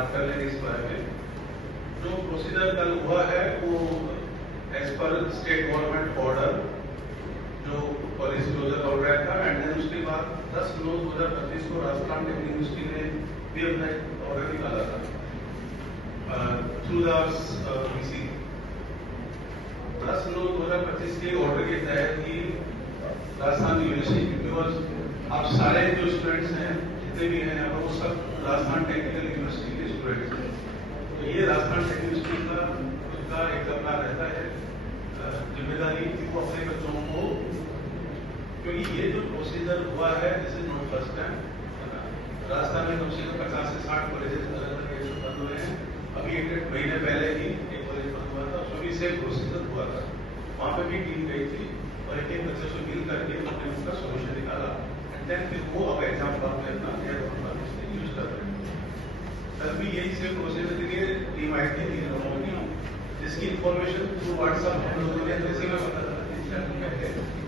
बात कर लेंगे इस बारे में। जो प्रोसीजर कल हुआ है वो as per state government order जो कॉलेज क्लोजर हो रहा था, एंड देन उसके बाद 10/9/2025 को राजस्थान टेक्निकल यूनिवर्सिटी ने भी अपना ऑर्डर निकाला था थ्रू द वीसी। 10/9/2025 के ऑर्डर के तहत ही राजस्थान यूनिवर्सिटी, बिकॉज आप सारे जो स्टूडेंट्स हैं जितने भी हैं यहाँ पर वो सब राजस्थान टेक्निकल यूनिवर्सिटी के स्टूडेंट्स हैं, तो ये राजस्थान टेक्निकल यूनिवर्सिटी का एक अपना रहता है जिम्मेदारी कि वो अपने बच्चों को, क्योंकि ये जो प्रोसीजर हुआ है this is not first time. Rajasthan में कम से कम 50 से 60 कॉलेजेस अलग अलग बंद हुए हैं। अभी 1 महीने पहले ही एक कॉलेज बंद हुआ था, उसमें भी सेम प्रोसीजर हुआ था। वहां पे भी टीम गई थी और एक बच्चे से मिल करके अपने उसका सोल्यूशन निकाला, एंड देन फिर वो अब एग्जाम फॉर्म में अपना यूज कर रहे हैं। कल भी यही सेम प्रोसीजर के लिए टीम आई थी 3 लोगों की, जिसकी इन्फॉर्मेशन थ्रू व्हाट्सएप हम लोगों ने जैसे मैं पता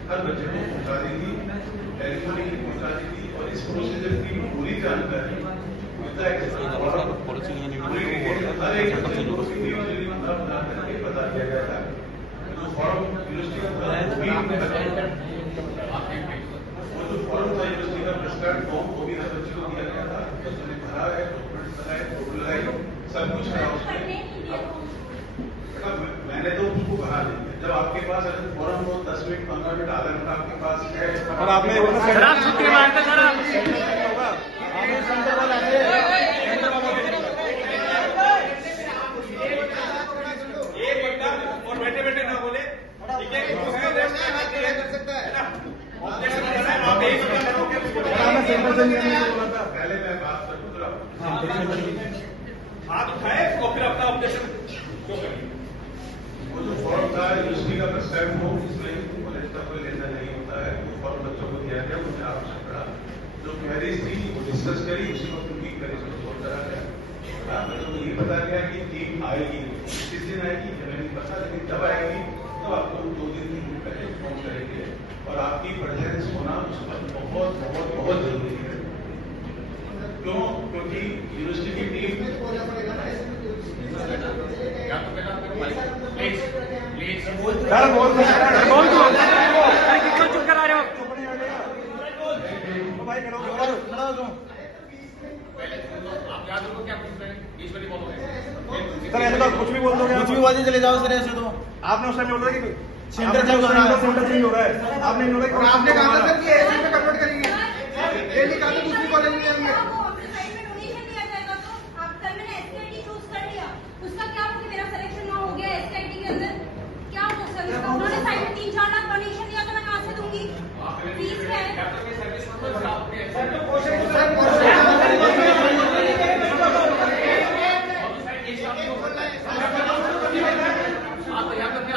हर बच्चे को पहुंचा दी थी, टेलीफोनिक पहुंचा दी थी, और इस प्रोसीजर की पूरी जानकारी बता दिया गया था। जो फॉर्म यूनिवर्सिटी का वो जो फॉर्म था यूनिवर्सिटी का प्रेस्क्राइब्ड फॉर्म वो भी हर बच्चे को दिया गया था। बच्चों ने भरा है, डॉक्यूमेंट्स बनाए, फोटो लगाई, सब कुछ है उसमें। मैंने तो उसको कहा नहीं, जब आपके पास अगर फॉर्म हो 10 मिनट 15 मिनट आधा घंटा आपके पास है, और आपने बैठे बैठे ना बोले, ठीक है, पहले मैं बात करूँ हाथ उठाए और फिर अपना ऑब्जेक्शन क्यों करिए। वो जो फॉर्म था यूनिवर्सिटी का प्रेस्क्राइब हो, इसमें कॉलेज का कोई लेना नहीं होता है। वो फॉर्म बच्चों को दिया गया, उन्हें आवश्यक पड़ा, जो क्वेरीज थी वो डिस्कस करी, उसी को उनकी क्वेरीज को सोल्व करा गया। तो ये बताया गया कि टीम आएगी, किस दिन आएगी हमें नहीं पता, लेकिन जब आएगी तो आपको 2 दिन पहले इन्फॉर्म करेंगे, और आपकी प्रेजेंस होना उस पर बहुत बहुत बहुत जरूरी है। क्यों? क्योंकि यूनिवर्सिटी की टीम चुप करा रहे हो। सर ऐसे तो कुछ भी बोल दोगे, कुछ भी बोलते चले जाओ सर। ऐसे तो आपने उस टाइम बोला कि सेंटर चेंज हो रहा है, आपने कहा था सर कि ऐसे में कन्वर्ट करेंगे, ये नहीं कहा था दूसरी कॉलेज में जाएंगे। उसका क्या हो गया, मेरा सिलेक्शन ना हो गया एसआईटी के अंदर, क्या हो सकता? उन्होंने साइड में 3-4 लाख डोनेशन दिया, तो मैं कहां से दूंगी? फीस है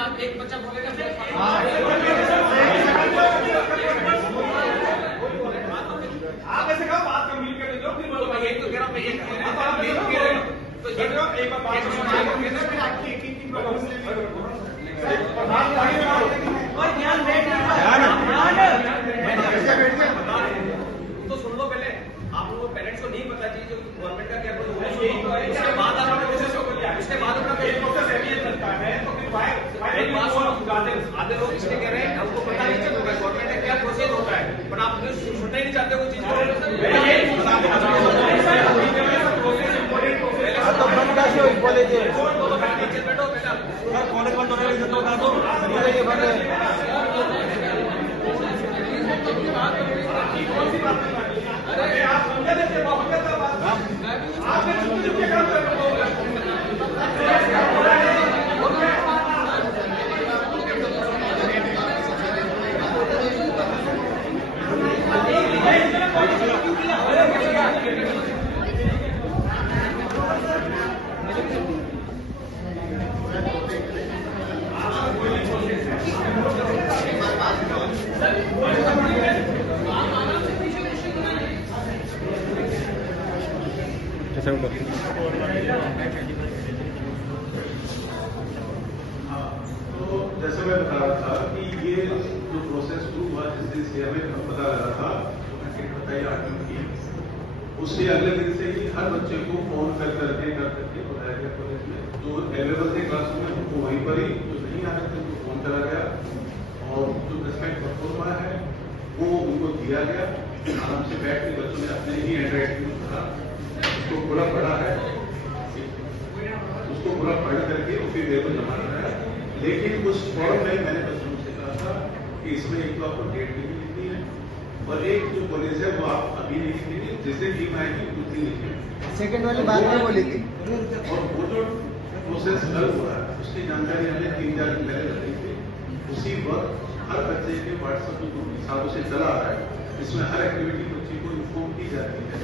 आप एक बच्चा बोलेगा आप ऐसे कहा बात का मिल कर दो, फिर बोलो भाई एक तो कह रहा हूं मैं एक बार बात तो सुन लो पहले, आप लोगों को पेरेंट्स को नहीं पता चाहिए जो गवर्नमेंट का क्या रूल है, उसके बाद आपने प्रोसेस को लिया, उसके बाद अपना प्रोसेस एविएट करता है, तो फिर एक बात सुनो, आधे लोग इसलिए कह रहे हैं हमको पता नहीं चलता गवर्नमेंट का क्या प्रोसेस होता है, पर आप सुनना ही नहीं चाहते वो चीज को। बैठो बेटा, कॉलेज बंद होने की बता दो, ये बंद कौन सी बात है? अरे आप समझे थे बहुत ज्यादा बात आपने चुप के काम कर रहे तो जैसे मैं बता रहा था कि ये जो प्रोसेस शुरू हुआ जिस दिन से हमें पता लगा था, तो मैं बताइए 8 की उसके अगले दिन से ही हर बच्चे को फोन करके बुलाया गया कॉलेज में। जो अवेलेबल थे क्लास में उनको वहीं पर ही, जो नहीं आ रहे थे उनको फोन करा गया और जो प्रेस्क्राइब परफॉर्मा है वो उनको दिया गया। आराम से बैठ के बच्चों ने अपने ही हैंडराइटिंग में पढ़ा, उसको पूरा पढ़ा है, उसको पूरा पढ़ करके फिर वेबल जमा कराया। लेकिन उस फॉर्म में मैंने बच्चों से कहा था कि इसमें एक तो आपको डेट भी लिखनी है और एक जो कॉलेज है वो आप अभी नहीं लिखेंगे, जैसे टीम आएगी उतनी लिखेंगे। सेकंड वाली बात में बोली थी। और वो जो प्रोसेस कल हो रहा है उसकी जानकारी हमें 3-4 दिन पहले बताई थी। उसी वक्त हर बच्चे के व्हाट्सएप ग्रुप हिसाबों से चला आ रहा है। इसमें हर एक्टिविटी बच्चे को इन्फॉर्म की जाती है,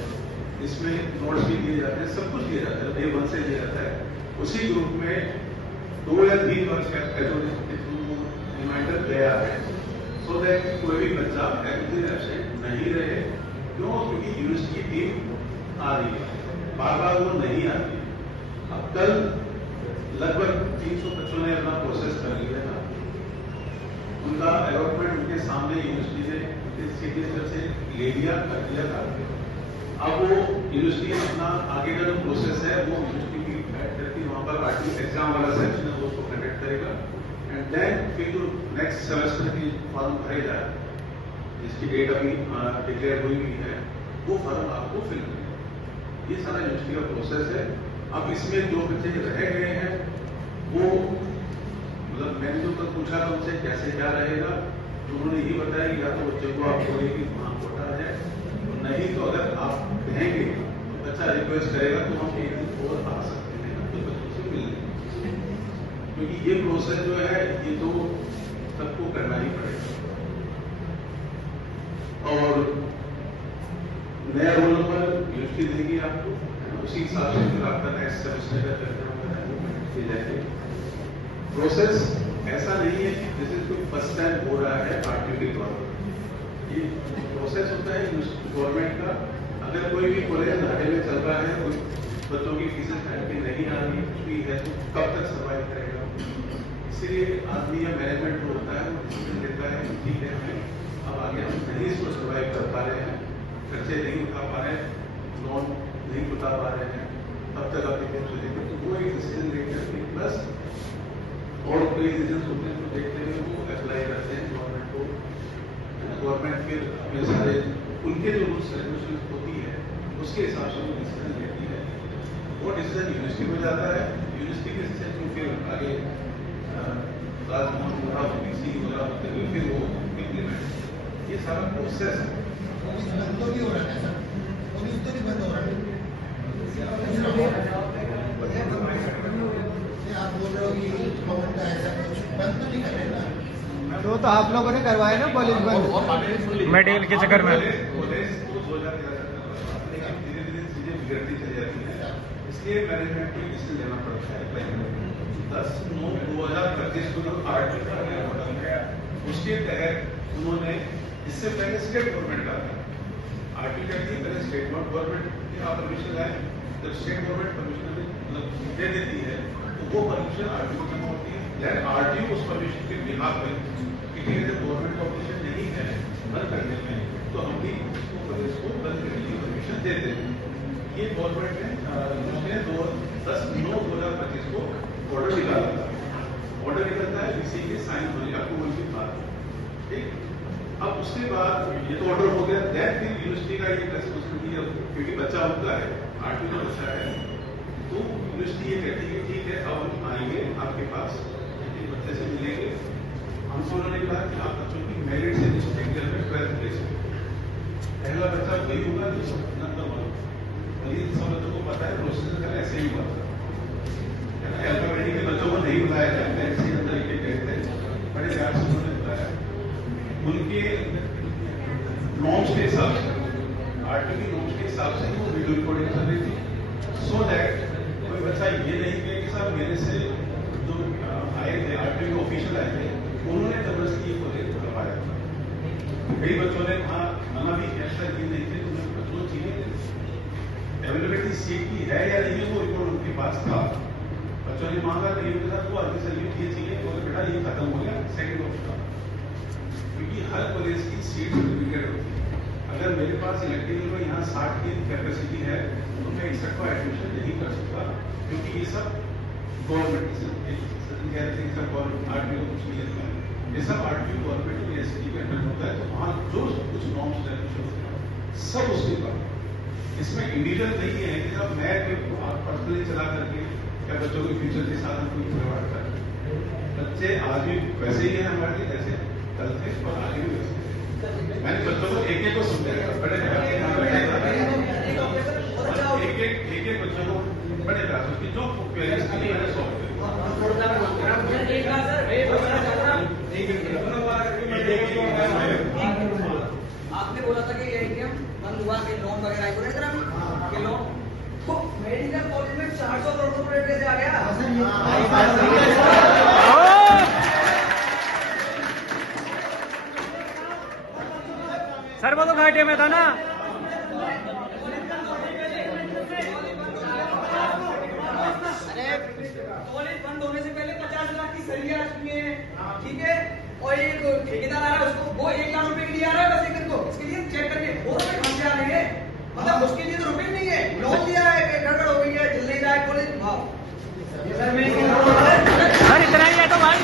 इसमें नोट्स भी दिए जाते हैं, सब कुछ दिया जाता है, डे 1 से दिया जाता है। उसी ग्रुप में 2 या 3 वर्ष का रिमाइंडर गया है, सो दैट कोई भी बच्चा एब्सेंट नहीं रहे। क्यों? क्योंकि यूनिवर्सिटी टीम आ रही है, बार बार वो नहीं आती। अब कल लगभग 300 बच्चों ने अपना प्रोसेस कर लिया था, उनका अलॉटमेंट उनके सामने यूनिवर्सिटी ने सीधे से ले लिया, कर दिया था। अब वो यूनिवर्सिटी अपना आगे का जो प्रोसेस है वो यूनिवर्सिटी की बैठ करके वहां पर आर्टिकल एग्जाम वाला सेक्शन है वो उसको कंडक्ट करेगा एंड देन फिर जो नेक्स्ट सेमेस्टर की फॉर्म भरे जाए, जिसकी डेट अभी डिक्लेयर हुई है, वो फॉर्म आपको फिल करेगा। ये सारा यूनिवर्सिटी का प्रोसेस है। अब इसमें जो बच्चे रह गए हैं वो मतलब मैंने जो तक पूछा था उनसे कैसे क्या रहेगा, तो उन्होंने ये बताया या तो बच्चे को आप बोलेंगे वहां कोटा है, नहीं तो अगर आप कहेंगे बच्चा रिक्वेस्ट करेगा तो हम एक दिन और आ सकते हैं तो बच्चों से मिलने, क्योंकि ये प्रोसेस जो है ये तो सबको करना ही पड़ेगा। और नया रोल नंबर यूनिवर्सिटी देगी आपको, उसी हिसाब से फिर आपका नेक्स्ट सेमेस्टर का चर्चा होगा वो जाएंगे। प्रोसेस ऐसा नहीं है कि जैसे कोई फर्स्ट टाइम हो रहा है आरटीओ के द्वारा, ये प्रोसेस होता है गवर्नमेंट का। अगर कोई भी कॉलेज घाटे में चल रहा है, कोई बच्चों की फीसें टाइम पे नहीं आ रही, कुछ भी है तो कब तक सर्वाइव करेगा। इसीलिए आदमी या मैनेजमेंट जो होता है वो डिसीजन लेता है ठीक है अब आगे हम नहीं इसको सर्वाइव कर पा रहे हैं, खर्चे नहीं उठा पा रहे हैं, लोन नहीं उठा पा रहे हैं, तब तक अपनी तरफ से देखें तो वो एक डिसीजन लेकर प्लस और कोई रीजन होते हैं तो देखते हुए वो अप्लाई करते हैं गवर्नमेंट को। गवर्नमेंट फिर अपने सारे उनके जो रूल्स रेगुलेशन होती है उसके हिसाब से वो डिसीजन लेती है। वो डिसीजन यूनिवर्सिटी में जाता है, यूनिवर्सिटी के डिसीजन को फिर आगे राजभवन वगैरह ओबीसी वगैरह होते हुए फिर वो इम्प्लीमेंट, ये सारा प्रोसेस है। तो आप लोगों ने करवाया ना कॉलेज बंद मेडिकल के चक्कर में। कॉलेज को 2013 तक धीरे धीरे चीजें बिगड़ती चली जाती है, इसलिए मैनेजमेंट को डिसीजन लेना पड़ता है। 10/9/2025 को जो आर्टिकल है उसके तहत उन्होंने इससे पहले स्टेट गवर्नमेंट का आर्टिकल थी, पहले स्टेट गवर्नमेंट के आप परमिशन लाए, जब स्टेट गवर्नमेंट परमिशन मतलब दे देती है तो वो परमिशन आरटीओ जमा होती है, देन आरटीओ उस परमिशन के बिहाफ में कि गवर्नमेंट का ऑपरेशन नहीं है बंद करने में तो हम भी उसको प्रदेश को बंद करने की परमिशन दे देते हैं। ये गवर्नमेंट ने 10/9/2025 को ऑर्डर निकाला था। ऑर्डर निकलता है इसी के साइन होने अप्रूवल के बाद, ठीक। अब उसके बाद ये तो ऑर्डर हो गया, दैट फिर यूनिवर्सिटी का ये रेस्पॉन्सिबिलिटी है क्योंकि बच्चा उनका है, आरटीओ का बच्चा है, तो यूनिवर्सिटी ये कहती है ठीक है अब हम आएंगे आपके पास, बच्चे से मिलेंगे। हमसे उन्होंने कहा कि आप बच्चों की मेरिट से डिस्ट्रिक्ट में 12th प्लेस है, पहला बच्चा वही होगा जो नंबर 1। ये सब बच्चों को पता है प्रोसेस ऐसे ही हुआ था, अल्फाबेटिक के बच्चों को नहीं बुलाया जाता है, इसी तरीके कहते हैं, बड़े प्यार से उन्होंने बुलाया उनके नॉर्म्स के हिसाब से, आरटीओ की नॉर्म्स के हिसाब से वो वीडियो रिकॉर्डिंग कर रही थी, सो दैट कोई बच्चा ये नहीं कहे कि साहब मेरे से जो आए थे आरटीओ के ऑफिशियल आए थे उन्होंने जबरदस्ती को करवाया था। कई बच्चों ने वहाँ मना भी ऐसा ये नहीं थे, उन्हें बच्चों चीजें अवेलेबिलिटी सीट की है या नहीं वो रिकॉर्ड उनके पास था, बच्चों ने मांगा तो ये बता वो आगे से ये चाहिए तो बेटा ये खत्म हो गया सेकेंड ऑप्शन, क्योंकि हर कॉलेज की सीट सर्टिफिकेट होती है। अगर मेरे पास इलेक्ट्रिकल में यहाँ 60 की कैपेसिटी है तो मैं 61 को एडमिशन नहीं कर सकता, क्योंकि ये सब गवर्नमेंट आरटीओ कुछ नहीं लेता है, ये सब आरटीओ गवर्नमेंट और एसटी के अंडर होता है। तो वहाँ जो कुछ नॉर्म्स होते हैं सब उसके बाद इसमें इंडिविजुअल नहीं है कि जब मैं पर्सनली चला करके क्या बच्चों के फ्यूचर के साथ कोई खिलवाड़ कर। बच्चे आज भी वैसे ही है हमारे लिए जैसे कल थे और आगे भी वैसे। मैंने बच्चों को एक को समझाया, बड़े ध्यान से यहाँ बैठा एक बच्चों को बड़े प्यार से जो पेरेंट्स के लिए मैंने सॉल्व किया। आपने बोला था कि एटीएम बंद हुआ कि लोन वगैरह आई बोले के लोन तो मेडिकल कॉलेज में 400 करोड़ रुपए कैसे आ गया? सर वो तो घाटे में था ना। कॉलेज बंद होने से पहले 50 लाख की सरिया आ चुकी है, ठीक है, और एक ठेकेदार आ रहा है उसको वो 1 लाख रुपए के लिए आ रहा है बस एक दिन को, इसके लिए चेक करके वो रुपए कहाँ से आ रहे हैं? मतलब उसके लिए तो रुपए नहीं है, लोन दिया है, गड़बड़ हो गई है, जल नहीं रहा है कॉलेज। सर इतना ही है तो भाई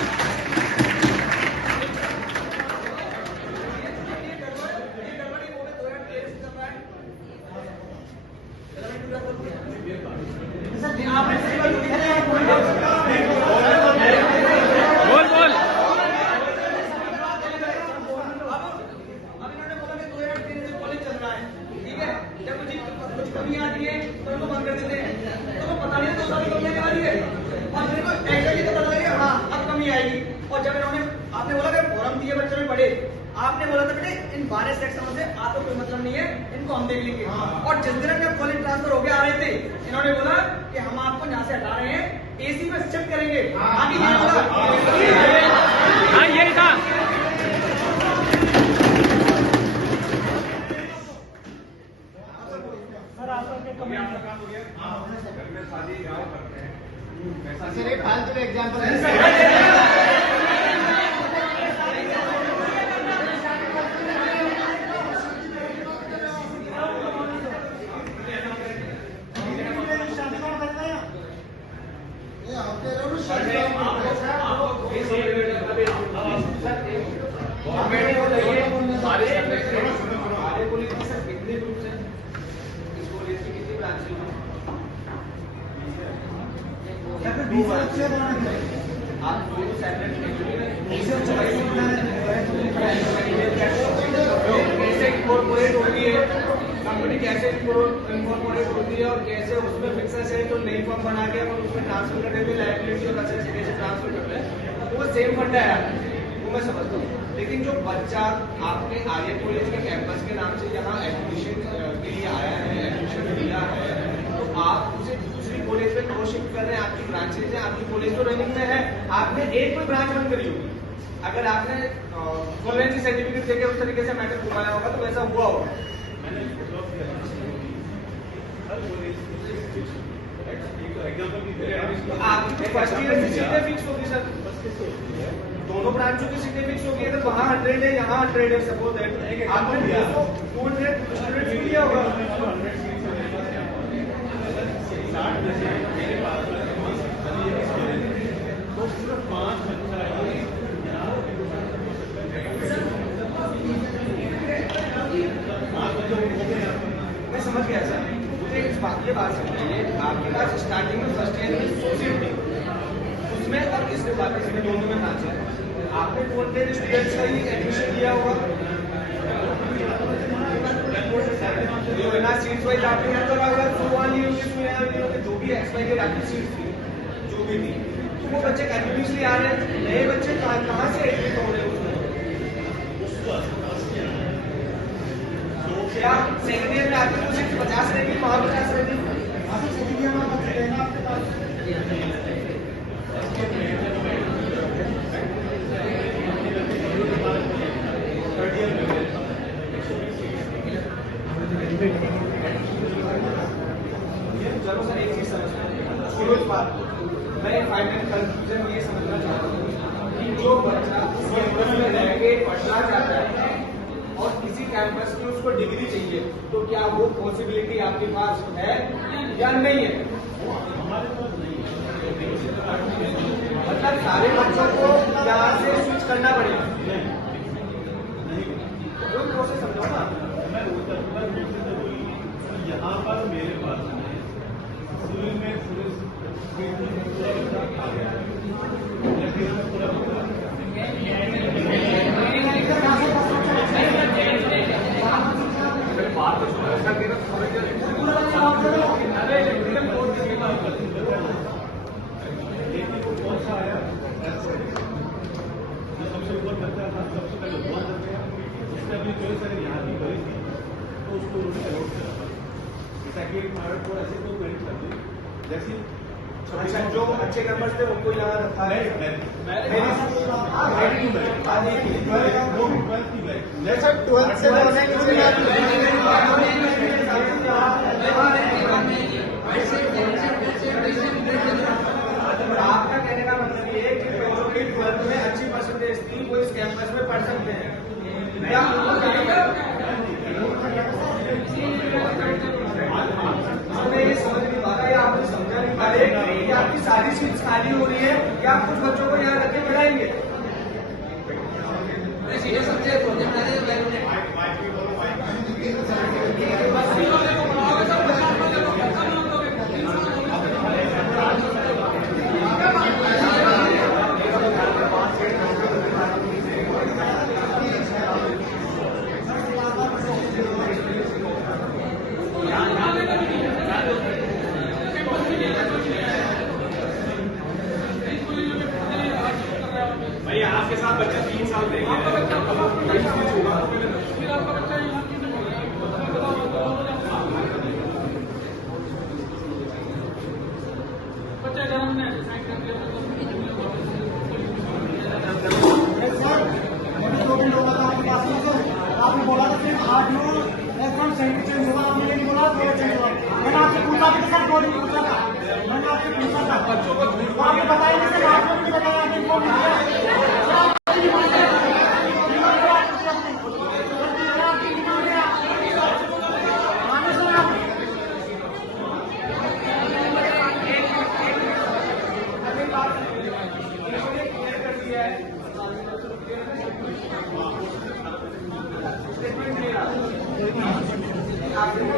आपने बोला था बेटे इन 12 सेक्शनों से आपको कोई मतलब नहीं है, इनको हम देख लेंगे। और जिस दिन का कॉलेज ट्रांसफर हो गया आ रहे थे, इन्होंने बोला कि हम आपको यहाँ से हटा रहे हैं, एसी में शिफ्ट करेंगे। आगे ये बोला यही था। सर एक फालतू एग्जाम्पल है। कंपनी कैसे इनकॉर्पोरेट होती है और कैसे उसमें फिक्सेस है तो नई फॉर्म बना के अपन उसमें ट्रांसफर करने में लायबिलिटी और असेट्स कैसे ट्रांसफर करते हैं, वो सेम फंडा है, वो मैं समझता हूँ। लेकिन जो बच्चा आपके आर्य कॉलेज के कैंपस के नाम से यहाँ एडमिशन के लिए आया है, एडमिशन लिया है, तो आप उसे दूसरी कॉलेज में क्यों शिफ्ट कर रहे हैं? आपकी ब्रांचेज है, आपकी कॉलेज तो रनिंग में है, आपने एक कोई ब्रांच बंद करी होगी। अगर आपने कॉलेज सर्टिफिकेट देकर उस तरीके से मैटर घुमाया होगा तो वैसा हुआ होगा। आपकी फर्स्ट ईयर की सीटें फिक्स होगी सर, दोनों ब्रांचों की सीटें फिक्स होगी। अगर वहाँ 100 है यहाँ 100 है, सपोज आपने 200 स्टूडेंट लिया होगा। मैं समझ गया सर, मुझे इस बात की बात समझिए, आपके पास स्टार्टिंग में फर्स्ट ईयर में सोसाइटी उसमें और इसके बाद इसमें दोनों में ब्रांच है, आपने 200 स्टूडेंट्स का ही एडमिशन लिया होगा। जो है ना सीट्स वाइज आपके यहाँ तो अगर 2 वाली होगी तो यहाँ होगी, जो भी एक्सपायर आपकी सीट थी जो भी थी, तो वो बच्चे कंटिन्यूसली आ रहे हैं, नए बच्चे कहाँ से एडमिट हो रहे हैं उसमें? क्या सेकंड ईयर में आपकी तो सीट 50 रहेगी, वहाँ 50 रहेगी। चलो सर एक चीज समझना, मैं फाइनल कंक्लूजन ये समझना चाहता हूँ कि जो बच्चा कैंपस में रह के पढ़ना चाहता है और किसी कैंपस की उसको डिग्री चाहिए, तो क्या वो पॉसिबिलिटी आपके पास है या नहीं है? मतलब सारे बच्चों को यहाँ से स्विच करना पड़ेगा? कोई प्रोसेस समझो ना। मैं उत्तर यहाँ पर मेरे पास सिविल में कौन सा आया सबसे ऊपर बच्चा था, सबसे पहले हुआ उसने अपनी चॉइस अगर यहाँ की करी थी तो उसको उन्होंने अलॉट करा जैसा कि एक पार्ट को ऐसे तो क्रेडिट कर दी जैसे अच्छा, जो अच्छे नंबर थे उनको यहाँ रखा है। जैसा 12th से आपका कहने का मतलब ये है कि बच्चों की 12th में अच्छी परसेंटेज थी, वो इस कैंपस में पढ़ सकते हैं क्या? हमें ये समझ नहीं पा रहा, या आपने समझा नहीं पा रहे कि आपकी सारी सीट्स खाली हो रही है या आप कुछ बच्चों को यहाँ रख के पढ़ाएंगे? भाई आपके साथ बच्चा 3 साल देंगे आपने बोला था सिर्फ 8 सेंटर हुआ, आपने नहीं बोला 2 चेंज हुआ। मैंने आपसे पूछा कि सर 2 नहीं पूछा था, मैंने आपसे पूछा था बच्चों को आपने बताया नहीं सर, आपने भी बताया आपने इनको नहीं दिया। आपने